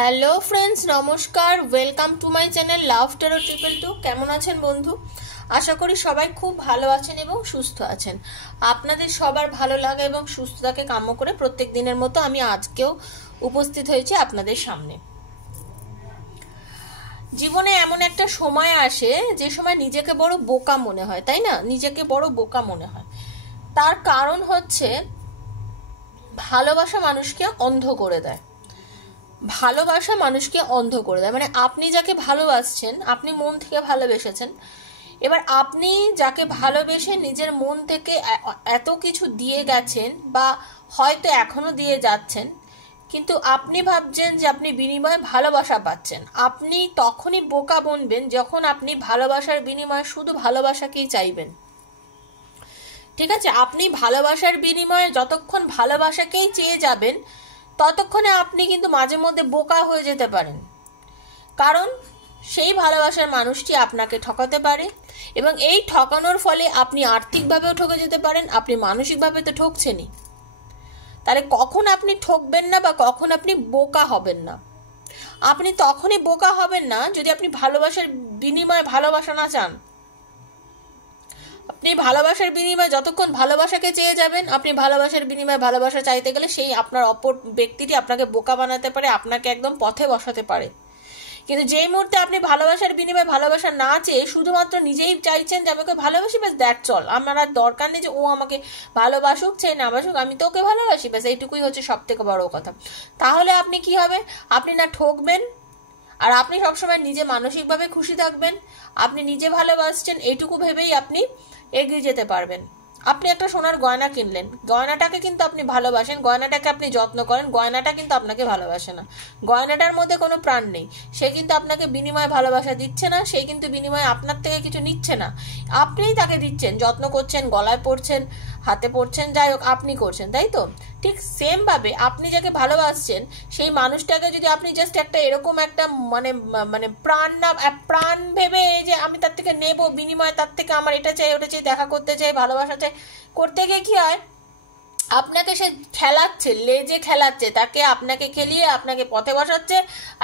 Hello friends, নমস্কার। Welcome to my channel love tarot 222। কেমন আছেন বন্ধু? আশা করি সবাই খুব ভালো আছেন এবং সুস্থ আছেন। আপনাদের সবার ভালো লাগা এবং সুস্থতাকে কাম্য করে প্রত্যেক দিনের মতো আমি আজকেও উপস্থিত হয়েছি আপনাদের সামনে। জীবনে এমন একটা সময় আসে যে সময় নিজেকে বড় বোকা মনে হয়, তাই না? নিজেকে বড় বোকা মনে হয়। তার কারণ হচ্ছে ভালোবাসা মানুষকে অন্ধ করে দেয়। ভালোবাসা মানুষকে অন্ধ করে দেয়। মানে আপনি যাকে ভালোবাসছেন, আপনি মন থেকে ভালোবেসেছেন, এবার আপনি যাকে ভালোবেসে নিজের মন থেকে এত কিছু দিয়ে গেছেন বা হয়তো এখনো দিয়ে যাচ্ছেন, কিন্তু আপনি ভাবছেন যে আপনি বিনিময়ে ভালোবাসা পাচ্ছেন। আপনি তখনই বোকা বনবেন যখন আপনি ভালোবাসার বিনিময়ে শুধু ভালোবাসাকেই চাইবেন। ঠিক আছে? আপনি ভালোবাসার বিনিময়ে যতক্ষণ ভালোবাসাকেই চেয়ে যাবেন, ততক্ষণে আপনি কিন্তু মাঝে মধ্যে বোকা হয়ে যেতে পারেন। কারণ সেই ভালোবাসার মানুষটি আপনাকে ঠকাতে পারে এবং এই ঠকানোর ফলে আপনি আর্থিকভাবেও ঠকে যেতে পারেন, আপনি মানসিকভাবে তো ঠকছেনই। তাহলে কখন আপনি ঠকবেন না বা কখন আপনি বোকা হবেন না? আপনি তখনই বোকা হবেন না যদি আপনি ভালোবাসার বিনিময়ে ভালোবাসা না চান। আপনি ভালোবাসার বিনিময়ে যতক্ষণ ভালোবাসাকে চেয়ে যাবেন, আপনি ভালোবাসার বিনিময়ে ভালোবাসা চাইতে গেলে সেই আপনার অপর ব্যক্তিটি আপনাকে বোকা বানাতে পারে, আপনাকে একদম পথে বসাতে পারে। কিন্তু যেই মুহূর্তে আপনি ভালোবাসার বিনিময়ে ভালোবাসা না চেয়ে শুধুমাত্র নিজেই চাইছেন যে আমাকে ভালোবাসি, ব্যাস দ্যাটস অল, আমার আর দরকার নেই যে ও আমাকে ভালোবাসুক চেয়ে না বাসুক, আমি তো ওকে ভালোবাসি, ব্যাস এইটুকুই হচ্ছে সব থেকে বড় কথা। তাহলে আপনি কি হবে? আপনি না ঠকবেন, আর আপনি সবসময় নিজে মানসিকভাবে খুশি থাকবেন। আপনি নিজে ভালোবাসছেন এইটুকু ভেবেই আপনি এগিয়ে যেতে পারবেন। আপনি একটা সোনার গয়না কিনলেন, গয়নাটাকে কিন্তু আপনি ভালোবাসেন, গয়নাটাকে আপনি যত্ন করেন, গয়নাটা কিন্তু আপনাকে ভালোবাসে না। গয়নাটার মধ্যে কোনো প্রাণ নেই। সে কিন্তু আপনাকে বিনিময়ে ভালোবাসা দিচ্ছে না, সে কিন্তু বিনিময়ে আপনার থেকে কিছু নিচ্ছে না। আপনিই তাকে দিচ্ছেন, যত্ন করছেন, গলায় পড়ছেন, হাতে পড়ছেন, যাই হোক আপনি করছেন, তাই তো? ঠিক সেম ভাবে আপনি যাকে ভালোবাসছেন সেই মানুষটাকে যদি আপনি জাস্ট একটা এরকম একটা মানে মানে প্রাণ না প্রাণ ভেবে যে আমি তার থেকে নেব বিনিময়ে, তার থেকে আমার এটা চাই ওটা চাই, দেখা করতে চাই, ভালোবাসা চাই, করতে গিয়ে কি হয়? আপনাকে সে খেলাচ্ছে, লেজে খেলাচ্ছে, তাকে আপনাকে খেলিয়ে আপনাকে পথে বসাচ্ছে,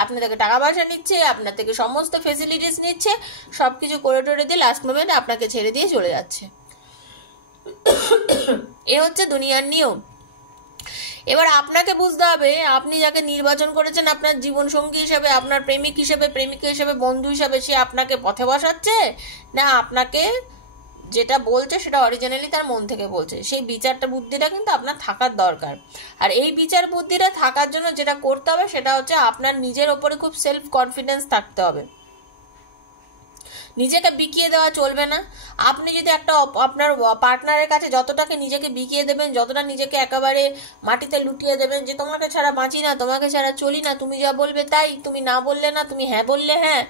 আপনার থেকে টাকা পয়সা নিচ্ছে, আপনার থেকে সমস্ত ফেসিলিটিস নিচ্ছে, সব কিছু করে টোরে দিয়ে লাস্ট মোমেন্টে আপনাকে ছেড়ে দিয়ে চলে যাচ্ছে। এ হচ্ছে দুনিয়ার নিয়ম। এবার আপনাকে বুঝতে হবে আপনি যাকে নির্বাচন করেছেন আপনার জীবন সঙ্গী হিসেবে, আপনার প্রেমিক হিসেবে, প্রেমিকা হিসেবে, বন্ধু হিসেবে, সে আপনাকে পথে বসাচ্ছে না আপনাকে যেটা বলছে সেটা অরিজিনালি তার মন থেকে বলছে। সেই বিচারটা বুদ্ধিটা কিন্তু আপনার থাকার দরকার। আর এই বিচার বুদ্ধিটা থাকার জন্য যেটা করতে হবে সেটা হচ্ছে আপনার নিজের ওপরে খুব সেলফ কনফিডেন্স থাকতে হবে। নিজেকে বিকিয়ে দেওয়া চলবে না। আপনি যদি একটা আপনার পার্টনারের কাছে যতটাকে নিজেকে বিকিয়ে দেবেন, যতটা নিজেকে একেবারে মাটিতে লুটিয়ে দেবেন যে তোমাকে ছাড়া বাঁচি না, তোমাকে ছাড়া চলি না, তুমি যা বলবে তাই, তুমি না বললে না, তুমি হ্যাঁ বললে হ্যাঁ,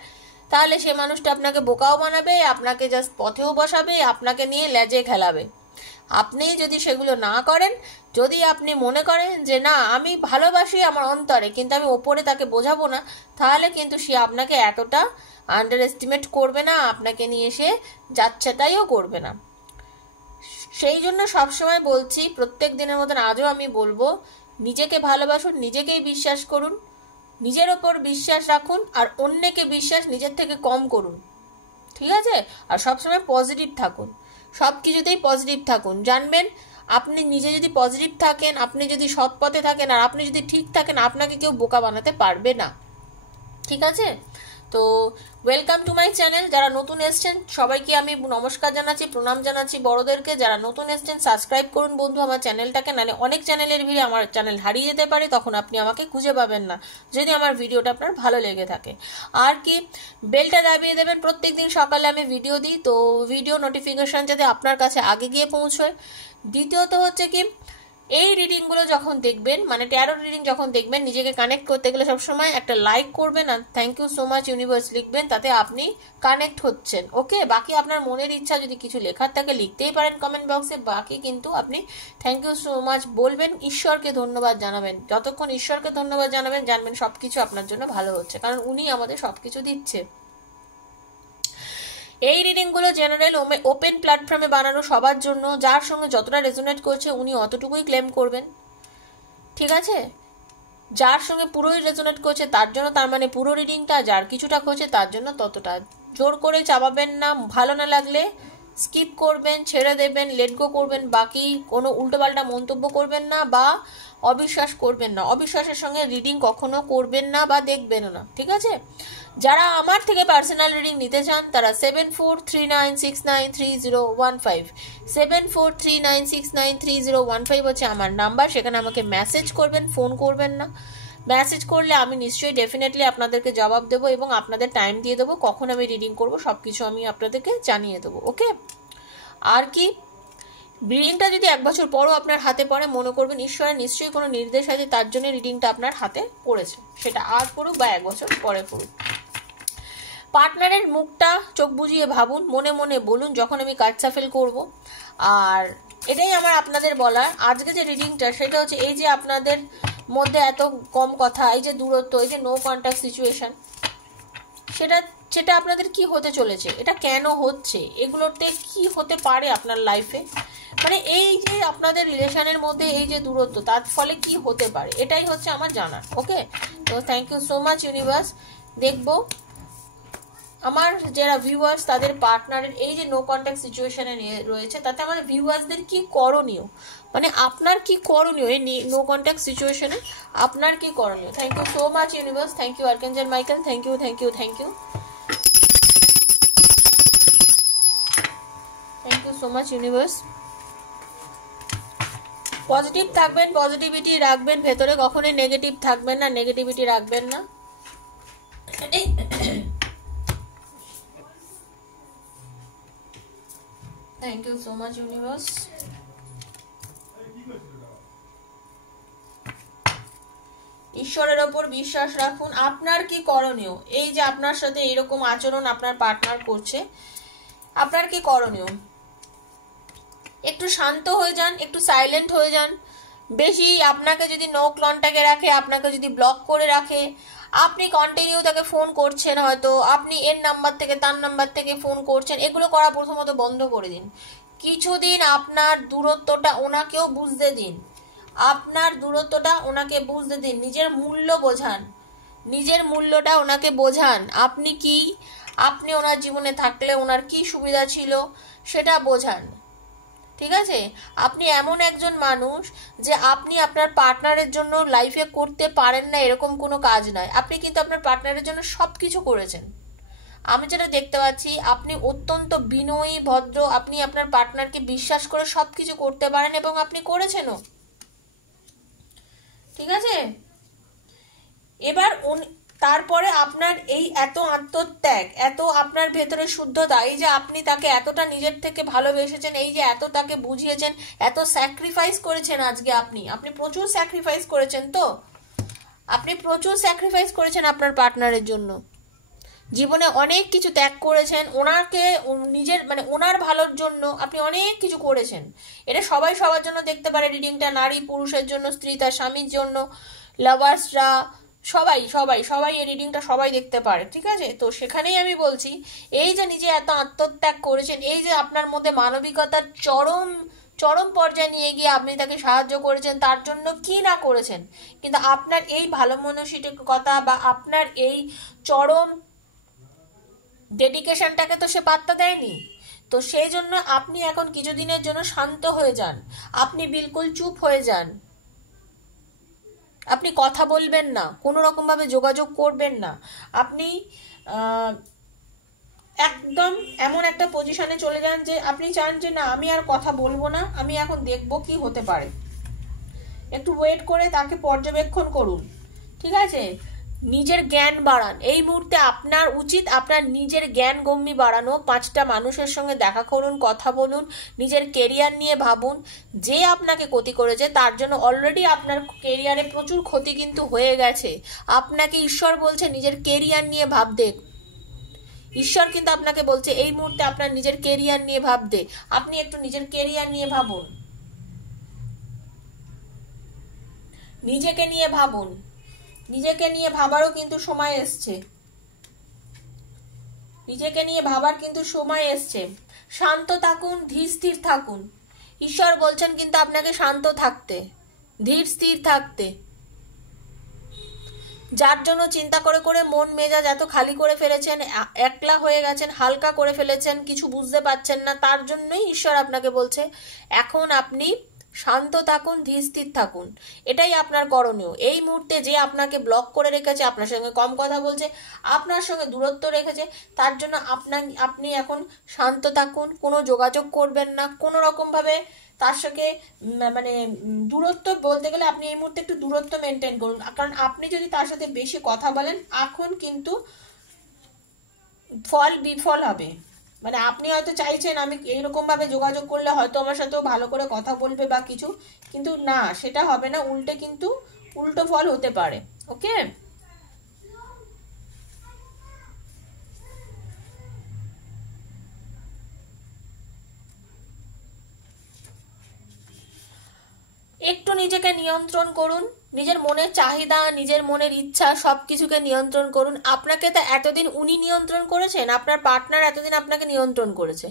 তাহলে সে মানুষটা আপনাকে বোকাও বানাবে, আপনাকে জাস্ট পথেও বসাবে, আপনাকে নিয়ে লেজে খেলাবে। আপনি যদি সেগুলো না করেন, যদি আপনি মনে করেন যে না আমি ভালোবাসি আমার অন্তরে কিন্তু আমি ওপরে তাকে বোঝাবো না, তাহলে কিন্তু সে আপনাকে এতটা আন্ডার এস্টিমেট করবে না, আপনাকে নিয়ে সে যাচ্ছে তাইও করবে না। সেই জন্য সবসময় বলছি, প্রত্যেক দিনের মতন আজও আমি বলবো, নিজেকে ভালোবাসুন, নিজেকেই বিশ্বাস করুন, নিজের ওপর বিশ্বাস রাখুন, আর অন্যকে বিশ্বাস নিজের থেকে কম করুন। ঠিক আছে? আর সবসময় পজিটিভ থাকুন, সব কিছুতেই পজিটিভ থাকুন। জানবেন আপনি নিজে যদি পজিটিভ থাকেন, আপনি যদি সৎ পথে থাকেন, আর আপনি যদি ঠিক থাকেন, আপনাকে কেউ বোকা বানাতে পারবে না। ঠিক আছে? তো ওয়েলকাম টু মাই চ্যানেল। যারা নতুন এসছেন সবাইকে আমি নমস্কার জানাচ্ছি, প্রণাম জানাচ্ছি বড়দেরকে। যারা নতুন এসছেন সাবস্ক্রাইব করুন বন্ধু আমার চ্যানেলটাকে, নাহলে অনেক চ্যানেলের ভিড়ে আমার চ্যানেল হারিয়ে যেতে পারে, তখন আপনি আমাকে খুঁজে পাবেন না যদি আমার ভিডিওটা আপনার ভালো লেগে থাকে। আর কি, বেলটা দাবিয়ে দেবেন, প্রত্যেকদিন সকালে আমি ভিডিও দিই, তো ভিডিও নোটিফিকেশন যাতে আপনার কাছে আগে গিয়ে পৌঁছয়। দ্বিতীয়ত হচ্ছে কি, এই রিডিংগুলো যখন দেখবেন, মানে ট্যারো রিডিং যখন দেখবেন, নিজেকে কানেক্ট করতে গেলে সবসময় একটা লাইক করবেন আর thank you so much universe লিখবেন, তাতে আপনি কানেক্ট হচ্ছেন। ওকে? বাকি আপনার মনের ইচ্ছা যদি কিছু লেখার থাকে লিখতেই পারেন কমেন্ট বক্সে, বাকি কিন্তু আপনি থ্যাংক ইউ সো মাচ বলবেন, ঈশ্বরকে ধন্যবাদ জানাবেন। যতক্ষণ ঈশ্বরকে ধন্যবাদ জানাবেন, জানবেন সব কিছু আপনার জন্য ভালো হচ্ছে, কারণ উনি আমাদের সব কিছু দিচ্ছে। এই রিডিংগুলো জেনারেল ওপেন প্ল্যাটফর্মে বানানো, সবার জন্য, যার সঙ্গে যতটা রেজোনেট করছে উনি অতটুকুই ক্লেম করবেন। ঠিক আছে? যার সঙ্গে পুরোই রেজোনেট করছে তার জন্য তার মানে পুরো রিডিংটা, যার কিছুটা করছে তার জন্য ততটা। জোর করে চাপাবেন না, ভালো না লাগলে স্কিপ করবেন, ছেড়ে দেবেন, লেট গো করবেন, বাকি কোনো উল্টোপাল্টা মন্তব্য করবেন না বা অবিশ্বাস করবেন না। অবিশ্বাসের সঙ্গে রিডিং কখনো করবেন না বা দেখবেন না, ঠিক আছে? যারা আমার থেকে পার্সোনাল রিডিং নিতে চান তারা 7439693015 7439693015 হচ্ছে আমার নাম্বার। সেখানে আমাকে মেসেজ করবেন, ফোন করবেন না। মেসেজ করলে আমি নিশ্চয়ই ডেফিনেটলি আপনাদেরকে জবাব দেবো এবং আপনাদের টাইম দিয়ে দেবো, কখন আমি রিডিং করব সব কিছু আমি আপনাদেরকে জানিয়ে দেবো। ওকে? আর কি, রিডিংটা যদি 1 বছর পরও আপনার হাতে পড়ে, মনে করবেন ঈশ্বরের নিশ্চয়ই কোনো নির্দেশ আছে, তার জন্য রিডিংটা আপনার হাতে পড়েছে। সেটা আজ পড়ুক বা 1 বছর পরে পড়ুক। পার্টনারের মুখটা চোখ বুজিয়ে ভাবুন, মনে মনে বলুন যখন আমি কার্ড শাফেল করব। আর এটাই আমার আপনাদের বলার। আজকে যে রিডিংটা সেটা হচ্ছে এই যে আপনাদের মধ্যে এত কম কথা, এই যে দূরত্ব, এই যে নো কন্ট্যাক্ট সিচুয়েশন, সেটা আপনাদের কি হতে চলেছে, এটা কেন হচ্ছে, এগুলোতে কি হতে পারে আপনার লাইফে, মানে এই যে আপনাদের রিলেশনের মধ্যে এই যে দূরত্ব তার ফলে কি হতে পারে, এটাই হচ্ছে আমার জানার। ওকে? তো thank you so much universe. দেখবো আমার যারা ভিউয়ার্স তাদের পার্টনারের এই যে নো কন্ট্যাক্ট সিচুয়েশনে রয়েছে, তাতে আমার ভিউয়ার্সদের কি করণীয়, মানে আপনার কি করণীয় এই নো কন্ট্যাক্ট সিচুয়েশনে, আপনার কি করণীয়। Thank you so much universe. Thank you archangel Michael. Thank you thank you thank you thank you so much universe. Positive থাকবেন, পজিটিভিটি রাখবেন ভেতরে, কখনোই নেগেটিভ থাকবেন না, নেগেটিভিটি রাখবেন না। Thank you so much universe. ঈশ্বরের ওপর বিশ্বাস রাখুন। আপনার কি করণীয়, এই যে আপনার সাথে এরকম আচরণ আপনার পার্টনার করছে, আপনার কি করণীয়? একটু শান্ত হয়ে যান, একটু সাইলেন্ট হয়ে যান। বেশি আপনাকে যদি নো কন্ট্যাক্টে রাখে, আপনাকে যদি ব্লক করে রাখে, আপনি কন্টিনিউ তাকে ফোন করছেন, হয়তো আপনি এর নাম্বার থেকে তার নাম্বার থেকে ফোন করছেন, এগুলো করা প্রথমত বন্ধ করে দিন। কিছুদিন আপনার দূরত্বটা ওনাকেও বুঝতে দিন, আপনার দূরত্বটা ওনাকে বুঝতে দিন। নিজের মূল্য বোঝান, নিজের মূল্যটা ওনাকে বোঝান। আপনি কি, আপনি ওনার জীবনে থাকলে ওনার কি সুবিধা ছিল সেটা বোঝান, ঠিক আছে? আপনি এমন একজন মানুষ যে আপনি আপনার পার্টনারের জন্য লাইফে করতে পারেন না এরকম কোনো কাজ নয়। আপনি কিন্তু আপনার পার্টনারের জন্য সব কিছু করেছেন। আমি যেটা দেখতে পাচ্ছি, আপনি অত্যন্ত বিনয়ী, ভদ্র, আপনি আপনার পার্টনারকে বিশ্বাস করে সব কিছু করতে পারেন এবং আপনি করেছেনও, ঠিক আছে? এবার তারপরে আপনার এই এত আত্মত্যাগ, এত আপনার ভেতরে শুদ্ধতা, এই যে আপনি তাকে এতটা নিজের থেকে ভালোবেসেছেন, এই যে এত তাকে বুঝিয়েছেন, এত স্যাক্রিফাইস করেছেন, আজকে আপনি প্রচুর স্যাক্রিফাইস করেছেন। তো আপনি প্রচুর স্যাক্রিফাইস করেছেন আপনার পার্টনারের জন্য, জীবনে অনেক কিছু ত্যাগ করেছেন, ওনাকে নিজের মানে ওনার ভালোর জন্য আপনি অনেক কিছু করেছেন। এটা সবাই সবার জন্য দেখতে পারে রিডিংটা, নারী পুরুষের জন্য, স্ত্রী তার স্বামীর জন্য, লাভার্সরা, সবাই সবাই সবাই এই রিডিংটা সবাই দেখতে পারে, ঠিক আছে? তো সেখানেই আমি বলছি, এই যে নিজে এত আত্মত্যাগ করেছেন, এই যে আপনার মধ্যে মানবিকতার চরম চরম পর্যায়ে নিয়ে গিয়ে আপনি তাকে সাহায্য করেছেন, তার জন্য কি না করেছেন, কিন্তু আপনার এই ভালো মানসিকতা বা আপনার এই চরম ডেডিকেশনটাকে তো সে পাত্তা দেয়নি। তো সেই জন্য আপনি এখন কিছুদিনের জন্য শান্ত হয়ে যান, আপনি বিলকুল চুপ হয়ে যান, আপনি কথা বলবেন না, কোনো রকমভাবে যোগাযোগ করবেন না। আপনি একদম এমন একটা পজিশনে চলে যান যে আপনি চান যে না, আমি আর কথা বলবো না, আমি এখন দেখবো কি হতে পারে। একটু ওয়েট করে তাকে পর্যবেক্ষণ করুন, ঠিক আছে? নিজের জ্ঞান বাড়ান। এই মুহূর্তে আপনার উচিত আপনার নিজের জ্ঞান গম্যি বাড়ানো। 5টা মানুষের সঙ্গে দেখা করুন, কথা বলুন, নিজের কেরিয়ার নিয়ে ভাবুন। যে আপনাকে ক্ষতি করেছে তার জন্য অলরেডি আপনার কেরিয়ারে প্রচুর ক্ষতি কিন্তু হয়ে গেছে। আপনাকে ঈশ্বর বলছে নিজের কেরিয়ার নিয়ে ভাবতে। ঈশ্বর কিন্তু আপনাকে বলছে এই মুহূর্তে আপনার নিজের কেরিয়ার নিয়ে ভাবতে। আপনি একটু নিজের কেরিয়ার নিয়ে ভাবুন, নিজেকে নিয়ে ভাবুন। নিজেকে নিয়ে ভাবারও কিন্তু সময় এসছে, নিজেকে নিয়ে ভাবার কিন্তু সময় এসছে। শান্ত থাকুন, ধীর স্থির থাকুন। ঈশ্বর বলছেন কিন্তু আপনাকে শান্ত থাকতে, ধীর স্থির থাকতে। যার জন্য চিন্তা করে করে মন মেজাজ এত খালি করে ফেলেছেন, একলা হয়ে গেছেন, হালকা করে ফেলেছেন, কিছু বুঝতে পারছেন না, তার জন্যই ঈশ্বর আপনাকে বলছে এখন আপনি শান্ত থাকুন, ধীর স্থির থাকুন। এটাই আপনার করণীয়। এই মুহূর্তে যে আপনাকে ব্লক করে রেখেছে, আপনার সঙ্গে কম কথা বলছে, আপনার সঙ্গে দূরত্ব রেখেছে, তার জন্য আপনি এখন শান্ত থাকুন, কোনো যোগাযোগ করবেন না কোনো রকমভাবে তার সঙ্গে। মানে দূরত্ব বলতে গেলে আপনি এই মুহূর্তে একটু দূরত্ব মেনটেন করুন, কারণ আপনি যদি তার সাথে বেশি কথা বলেন এখন কিন্তু ফল বিফল হবে। মানে আপনি হয়তো চাইছেন আমি এইরকম ভাবে যোগাযোগ করলে হয়তো আমার সাথেও ভালো করে কথা বলবে বা কিছু, কিন্তু না, সেটা হবে না, উল্টে কিন্তু উল্টো ফল হতে পারে। ওকে, একটু নিজেকে নিয়ন্ত্রণ করুন, নিজের মনের চাহিদা, নিজের মনের ইচ্ছা সবকিছুকে নিয়ন্ত্রণ করুন। আপনাকে তো এতদিন উনি নিয়ন্ত্রণ করেছেন, আপনার পার্টনার এতদিন আপনাকে নিয়ন্ত্রণ করেছে,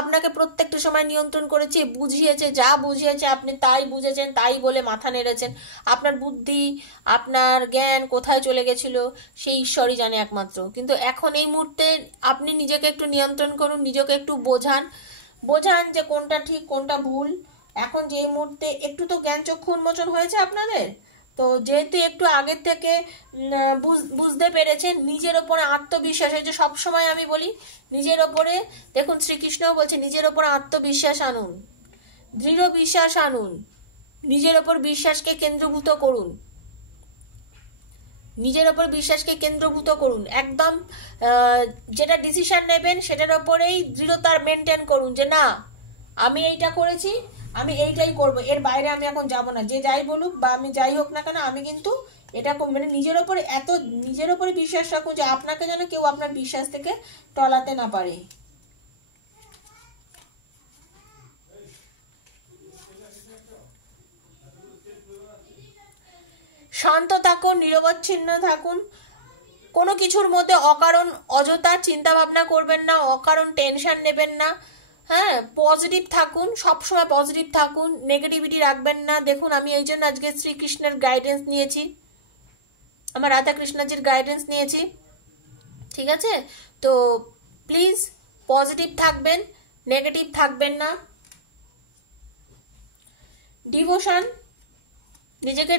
আপনাকে প্রত্যেকটা সময় নিয়ন্ত্রণ করেছে, বুঝিয়েছে, যা বুঝিয়েছে আপনি তাই বুঝেছেন, তাই বলে মাথা নেড়েছেন। আপনার বুদ্ধি, আপনার জ্ঞান কোথায় চলে গেছিল সেই ঈশ্বরই জানে একমাত্র। কিন্তু এখন এই মুহূর্তে আপনি নিজেকে একটু নিয়ন্ত্রণ করুন, নিজেকে একটু বোঝান যে কোনটা ঠিক কোনটা ভুল। এখন যে মুহূর্তে একটু তো জ্ঞান চক্ষু উন্মোচন হয়েছে আপনাদের, তো যেহেতু একটু আগের থেকে বুঝতে পেরেছেন, নিজের ওপরে আত্মবিশ্বাস, এই যে সবসময় আমি বলি নিজের ওপরে, দেখুন শ্রীকৃষ্ণ বলছে নিজের ওপরে আত্মবিশ্বাস আনুন, দৃঢ় বিশ্বাস আনুন, নিজের ওপর বিশ্বাসকে কেন্দ্রভূত করুন, নিজের ওপর বিশ্বাসকে কেন্দ্রভূত করুন। একদম যেটা ডিসিশন নেবেন সেটার ওপরেই দৃঢ়তা মেনটেন করুন, যে না আমি এইটা করেছি, আমি এইটাই করব, এর বাইরে আমি এখন যাব না, যে যাই বলুক বা আমি যাই হোক না কেন আমি কিন্তু এটা মানে নিজের ওপরে নিজের ওপরে বিশ্বাস রাখুন যে আপনাকে যেন কেউ আপনার বিশ্বাস থেকে টলাতে না পারে। শান্ত থাকুন, নিরবচ্ছিন্ন থাকুন, কোনো কিছুর মধ্যে অকারণ অযথা চিন্তা ভাবনা করবেন না, অকারণ টেনশন নেবেন না। হ্যাঁ, পজিটিভ থাকুন, সবসময় পজিটিভ থাকুন, নেগেটিভিটি রাখবেন না। দেখুন আমি এই জন্য আজকে শ্রীকৃষ্ণের গাইডেন্স নিয়েছি, আমার রাধা কৃষ্ণজির গাইডেন্স নিয়েছি, ঠিক আছে? তো প্লিজ পজিটিভ থাকবেন, নেগেটিভ থাকবেন না। ডিভোশন, নিজেকে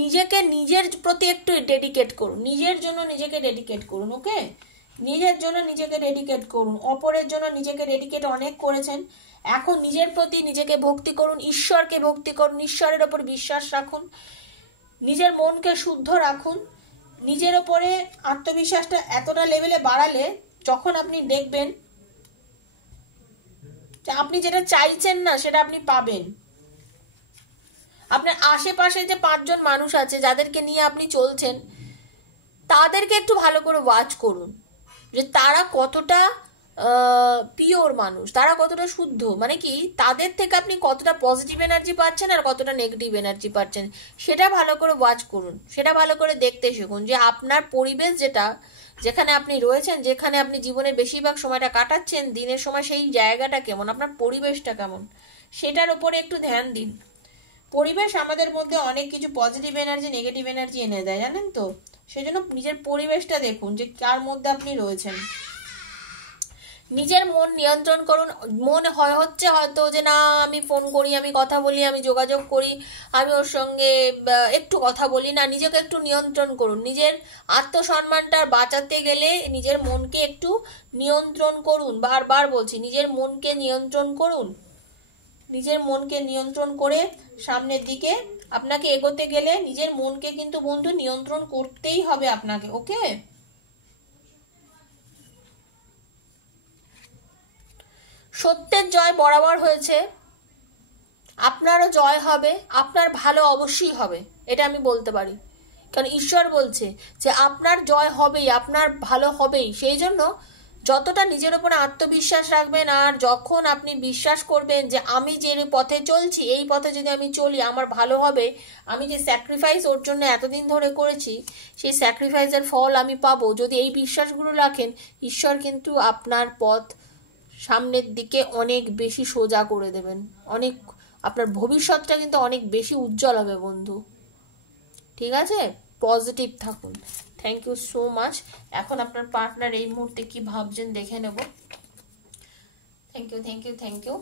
নিজেকে নিজের প্রতি একটু ডেডিকেট করুন, নিজের জন্য নিজেকে ডেডিকেট করুন। ওকে, নিজের জন্য নিজেকে ডেডিকেট করুন, অপরের জন্য নিজেকে ডেডিকেট অনেক করেছেন, এখন নিজের প্রতি নিজেকে ভক্তি করুন, ঈশ্বরকে ভক্তি করুন, ঈশ্বরের ওপর বিশ্বাস রাখুন, নিজের মনকে শুদ্ধ রাখুন, নিজের ওপরে আত্মবিশ্বাসটা এতটা লেভেলে বাড়ালে যখন আপনি দেখবেন যে আপনি যেটা চাইছেন না সেটা আপনি পাবেন। আপনার আশেপাশে যে 5 জন মানুষ আছে যাদেরকে নিয়ে আপনি চলছেন, তাদেরকে একটু ভালো করে ওয়াচ করুন যে তারা কতটা পিওর মানুষ, তারা কতটা শুদ্ধ, মানে কি তাদের থেকে আপনি কতটা পজিটিভ এনার্জি পাচ্ছেন আর কতটা নেগেটিভ এনার্জি পাচ্ছেন, সেটা ভালো করে ওয়াচ করুন, সেটা ভালো করে দেখতে শিখুন যে আপনার পরিবেশ যেটা, যেখানে আপনি রয়েছেন, যেখানে আপনি জীবনের বেশিরভাগ সময়টা কাটাচ্ছেন, দিনের সময় সেই জায়গাটা কেমন, আপনার পরিবেশটা কেমন, সেটার উপরে একটু ধ্যান দিন। পরিবেশ আমাদের মধ্যে অনেক কিছু পজিটিভ এনার্জি নেগেটিভ এনার্জি এনে দেয়, জানেন তো? সেজন্য নিজের পরিবেশটা দেখুন যে কার মধ্যে আপনি রয়েছেন। নিজের মন নিয়ন্ত্রণ করুন। মন হচ্ছে হয়তো যে না আমি ফোন করি, আমি কথা বলি, আমি যোগাযোগ করি, আমি ওর সঙ্গে একটু কথা বলি না, নিজেকে একটু নিয়ন্ত্রণ করুন। নিজের আত্মসম্মানটা বাঁচাতে গেলে নিজের মনকে একটু নিয়ন্ত্রণ করুন, বারবার বলছি নিজের মনকে নিয়ন্ত্রণ করুন। নিজের মনকে নিয়ন্ত্রণ করে সামনের দিকে আপনাকে এগোতে গেলে নিজের মনকে কিন্তু বন্ধু নিয়ন্ত্রণ করতেই হবে আপনাকে। ওকে, সত্যের জয় বরাবর হয়েছে, আপনারও জয় হবে, আপনার ভালো অবশ্যই হবে, এটা আমি বলতে পারি, কারণ ঈশ্বর বলছে যে আপনার জয় হবেই, আপনার ভালো হবেই। সেই জন্য যতটা নিজের উপরে আত্মবিশ্বাস রাখবেন, আর যখন আপনি বিশ্বাস করবেন যে আমি যে পথে চলছি এই পথে যদি আমি চলি আমার ভালো হবে, আমি যে স্যাক্রিফাইস ওর জন্য এতদিন ধরে করেছি সেই স্যাক্রিফাইসের ফল আমি পাবো, যদি এই বিশ্বাসগুলো রাখেন, ঈশ্বর কিন্তু আপনার পথ সামনের দিকে অনেক বেশি সোজা করে দেবেন, অনেক আপনার ভবিষ্যৎটা কিন্তু অনেক বেশি উজ্জ্বল হবে বন্ধু, ঠিক আছে? পজিটিভ থাকুন। Thank you so much. এখন আপনার পার্টনার এই মুহূর্তে কি ভাবছেন দেখে নেব। Thank you thank you thank you.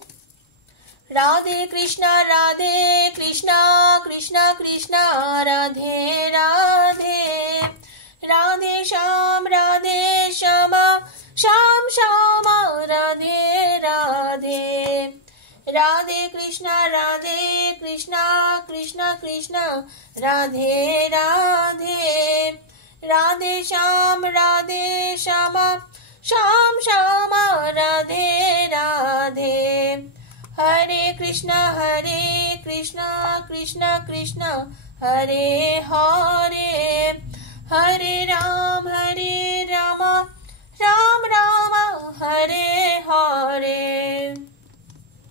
Radhe Krishna Krishna Krishna Radhe Radhe, Radhe Shyam Shyam Shyam Radhe Radhe, Radhe Krishna Krishna Krishna Radhe Radhe, Radhe Shyam Shyam Shyam Radhe Radhe, Hare Krishna Krishna Krishna Hare Hare, Hare Ram Ram Ram Hare Hare.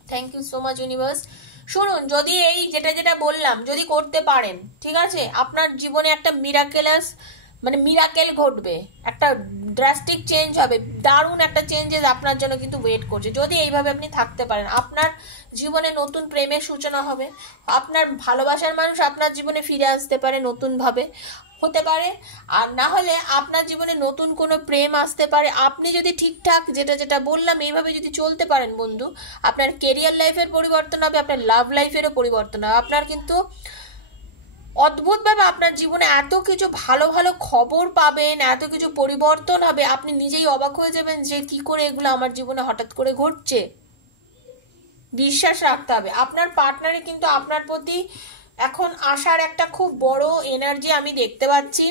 Thank you so much universe. শুনুন, যদি এই যেটা বললাম যদি করতে পারেন, ঠিক আছে, আপনার জীবনে একটা মিরাকেল ঘটবে, একটা ড্রাস্টিক চেঞ্জ হবে, দারুণ একটা চেঞ্জেস আপনার জন্য কিন্তু ওয়েট করছে। যদি এইভাবে আপনি থাকতে পারেন, আপনার জীবনে নতুন প্রেমের সূচনা হবে, আপনার ভালোবাসার মানুষ আপনার জীবনে ফিরে আসতে পারে নতুনভাবে, হতে পারে, আর না হলে আপনার জীবনে নতুন কোনো প্রেম আসতে পারে। আপনি যদি ঠিকঠাক যেটা বললাম এইভাবে যদি চলতে পারেন বন্ধু, আপনার কেরিয়ার লাইফের পরিবর্তন হবে, আপনার লাভ লাইফেরও পরিবর্তন হবে। আপনার কিন্তু অদ্ভুতভাবে আপনার জীবনে এত কিছু ভালো ভালো খবর পাবেন, এত কিছু পরিবর্তন হবে, আপনি নিজেই অবাক হয়ে যাবেন যে কি করে এগুলো আমার জীবনে হঠাৎ করে ঘটছে। বিশ্বাস রাখতে হবে। আপনার পার্টনারে কিন্তু আপনার প্রতি এখন আসার একটা খুব বড় এনার্জি আমি দেখতে পাচ্ছি।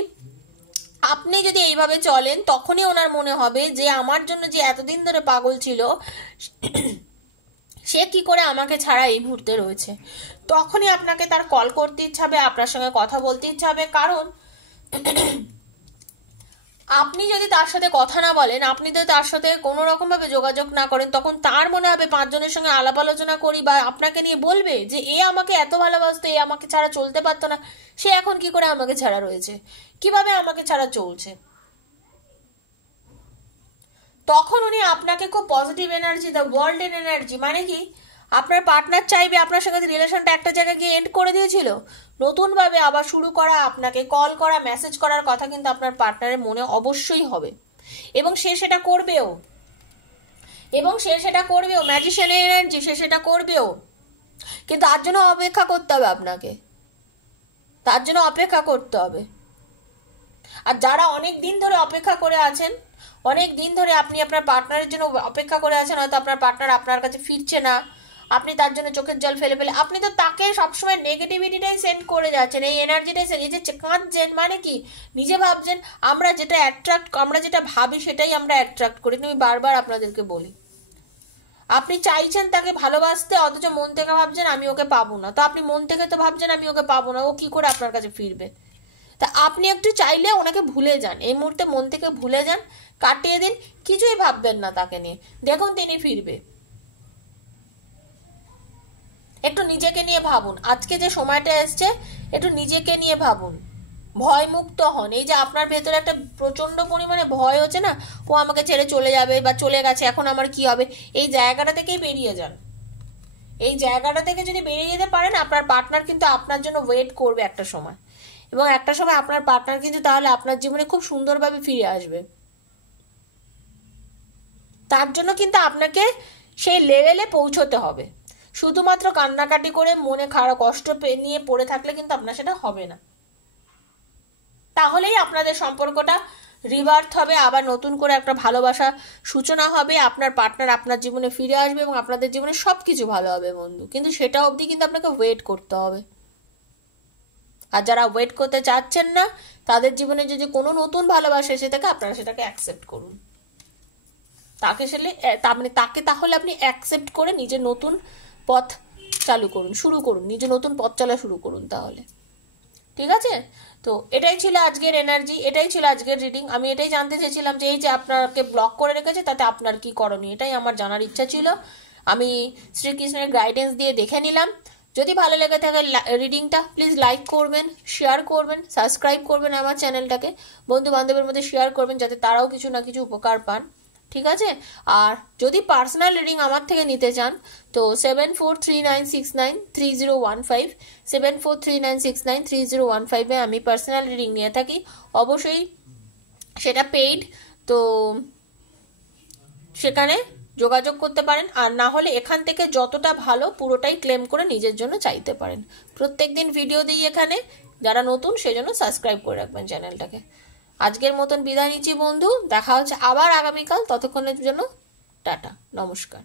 আপনি যদি এইভাবে চলেন তখনই ওনার মনে হবে যে আমার জন্য যে এতদিন ধরে পাগল ছিল সে কি করে আমাকে ছাড়া এই মুহূর্তে রয়েছে। তখনই আপনাকে তার কল করতে ইচ্ছা হবে, আপনার সঙ্গে কথা বলতে ইচ্ছা হবে। কারণ আপনি যদি তার সাথে কথা না বলেন, আপনি যদি তার সাথে কোনো রকম ভাবে যোগাযোগ না করেন, তখন তার মনে হবে 5 জনের সঙ্গে আলাপ আলোচনা করি বা আপনাকে নিয়ে বলবে যে এ আমাকে এত ভালোবাসতো, এ আমাকে ছাড়া চলতে পারতো না, সে এখন কি করে আমাকে ছাড়া রয়েছে, কিভাবে আমাকে ছাড়া চলছে। তখন উনি আপনাকে খুব পজিটিভ এনার্জি, দ্য ওয়ার্ল্ডের এনার্জি, মানে কি আপনার পার্টনার চাইবে আপনার সঙ্গে রিলেশনটা একটা জায়গায় গিয়ে এন্ড করে দিয়েছিল, নতুনভাবে আবার শুরু করা, আপনাকে কল করা, মেসেজ করার কথা কিন্তু আপনার পার্টনারের মনে অবশ্যই হবে, এবং সে সেটা করবেও, ম্যাজিশিয়ানের এনার্জি, সে সেটা করবেও। কিন্তু তার জন্য অপেক্ষা করতে হবে, আপনাকে তার জন্য অপেক্ষা করতে হবে। আর যারা অনেক দিন ধরে অপেক্ষা করে আছেন, অনেক দিন ধরে আপনি আপনার পার্টনারের জন্য অপেক্ষা করে আছেন, হয়তো আপনার পার্টনার আপনার কাছে ফিরছে না, আপনি তার জন্য চোখের জল ফেলে আপনি তো তাকে সবসময় নেগেটিভিটিটাই সেন্ড করে যাচ্ছেন, এই এনার্জিটাই এই যে কাঁদছেন, মানে কি নিজে ভাবছেন আমরা যেটা ভাবি সেটাই আমরা অ্যাট্রাক্ট করি। তুমি বারবার আপনাদেরকে বলি, আপনি চাইছেন তাকে ভালোবাসতে, অথচ মন থেকে ভাবছেন আমি ওকে পাবো না। তো আপনি মন থেকে তো ভাবছেন আমি ওকে পাবো না, ও কি করে আপনার কাছে ফিরবে। তা আপনি একটু চাইলে ওনাকে ভুলে যান, এই মুহূর্তে মন থেকে ভুলে যান, কাটিয়ে দিন, কিছুই ভাববেন না তাকে নিয়ে, দেখুন তিনি ফিরবে। একটু নিজেকে নিয়ে ভাবুন, আজকে যে সময়টা এসছে একটু নিজেকে নিয়ে ভাবুন, ভয় মুক্ত হন। এই যে আপনার ভেতরে একটা প্রচন্ড পরিমাণে ভয় হচ্ছে না, ও আমাকে ছেড়ে চলে যাবে বা চলে গেছে, এখন আমার কি হবে, এই জায়গাটা থেকেই বেরিয়ে যান। এই জায়গাটা থেকে যদি বেরিয়ে যেতে পারেন, আপনার পার্টনার কিন্তু আপনার জন্য ওয়েট করবে একটা সময়, এবং একটা সময় আপনার পার্টনার কিন্তু তাহলে আপনার জীবনে খুব সুন্দরভাবে ফিরে আসবে। তার জন্য কিন্তু আপনাকে সেই লেভেলে পৌঁছতে হবে। শুধুমাত্র কান্নাকাটি করে মনে খারাপ কষ্ট নিয়ে পড়ে থাকলে কিন্তু আপনার সেটা হবে না। তাহলেই আপনাদের সম্পর্কটা রিভার্থ হবে, আবার নতুন করে একটা ভালোবাসা সূচনা হবে, আপনার পার্টনার আপনার জীবনে ফিরে আসবে এবং আপনাদের জীবনে সবকিছু ভালো হবে বন্ধু। কিন্তু সেটা অবধি কিন্তু আপনাকে ওয়েট করতে হবে। আর যারা ওয়েট করতে চাচ্ছেন না, তাদের জীবনে যদি কোনো নতুন ভালোবাসা এসে থাকে, আপনারা সেটাকে অ্যাকসেপ্ট করুন। তাকে তাহলে আপনি অ্যাকসেপ্ট করে নিজের নতুন পথ শুরু করুন, নিজের নতুন পথ চলা শুরু করুন। তাহলে ঠিক আছে। তো এটাই ছিল আজকের এনার্জি, এটাই ছিল আজকের রিডিং। আমি এটাই জানতে চেয়েছিলাম যে এই যে আপনাকে ব্লক করে রেখেছে তাতে আপনার কি করণীয়, এটাই আমার জানার ইচ্ছা ছিল। আমি শ্রীকৃষ্ণের গাইডেন্স দিয়ে দেখে নিলাম। যদি ভালো লেগে থাকে রিডিংটা, প্লিজ লাইক করবেন, শেয়ার করবেন, সাবস্ক্রাইব করবেন আমার চ্যানেলটাকে, বন্ধু বান্ধবের মধ্যে শেয়ার করবেন যাতে তারাও কিছু না কিছু উপকার পান। ঠিক আছে। আর যদি পার্সোনাল রিডিং আমার থেকে নিতে চান তো 7439693015, 7439693015 আমি পার্সোনাল রিডিং নিয়ে থাকি। অবশ্যই সেটা পেইড, তো সেখানে যোগাযোগ করতে পারেন। আর না হলে এখান থেকে যতটা ভালো পুরোটাই ক্লেম করে নিজের জন্য চাইতে পারেন। প্রত্যেকদিন ভিডিও দিই এখানে, যারা নতুন সেজন্য সাবস্ক্রাইব করে রাখবেন চ্যানেলটাকে। আজকের মতন বিদায় নিচ্ছি বন্ধু, দেখা হচ্ছে আবার আগামীকাল। ততক্ষণের জন্য টাটা, নমস্কার।